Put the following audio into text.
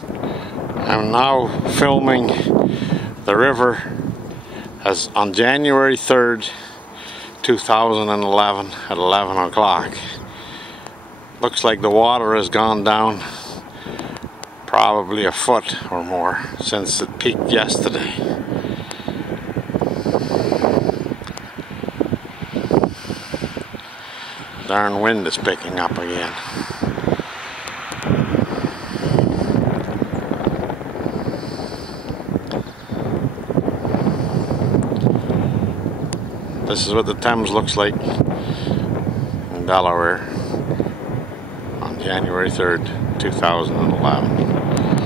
I'm now filming the river as on January 3rd, 2011 at 11 o'clock. Looks like the water has gone down probably a foot or more since it peaked yesterday. Darn wind is picking up again. This is what the Thames looks like in Delaware on January 3rd, 2011.